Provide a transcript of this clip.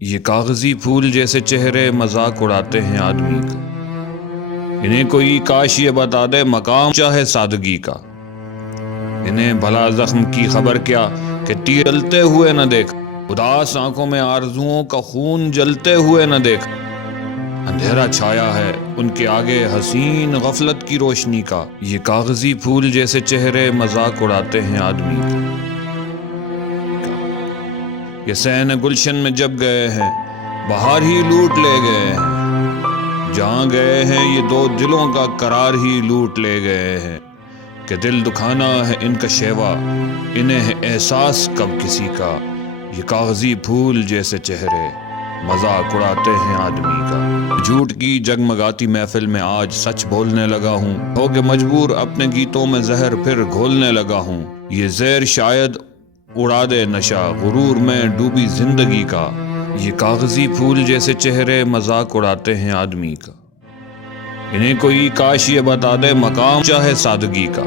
یہ کاغذی پھول جیسے چہرے مذاق اڑاتے ہیں آدمی کا، انہیں کوئی کاش یہ بتا دے مقام چاہے سادگی کا، انہیں بھلا زخم کی خبر کیا کہ تیر جلتے ہوئے نہ دیکھا، اداس آنکھوں میں آرزوؤں کا خون جلتے ہوئے نہ دیکھا، اندھیرا چھایا ہے ان کے آگے حسین غفلت کی روشنی کا، یہ کاغذی پھول جیسے چہرے مذاق اڑاتے ہیں آدمی کا۔ یہ صحن گلشن میں جب گئے ہیں بہار ہی لوٹ لے گئے ہیں، جہاں گئے ہیں یہ دو دلوں کا قرار ہی لوٹ لے گئے ہیں، کہ دل دکھانا ہے ان کا شیوا، انہیں ہے احساس کب کسی کا، یہ کاغذی پھول جیسے چہرے مذاق اڑاتے ہیں آدمی کا۔ جھوٹ کی جگمگاتی محفل میں آج سچ بولنے لگا ہوں، ہو کے مجبور اپنے گیتوں میں زہر پھر گھولنے لگا ہوں، یہ زہر شاید اڑا دے نشہ غرور میں ڈوبی زندگی کا، یہ کاغذی پھول جیسے چہرے مذاق اڑاتے ہیں آدمی کا، انہیں کوئی کاش یہ بتا دے مقام چاہے سادگی کا۔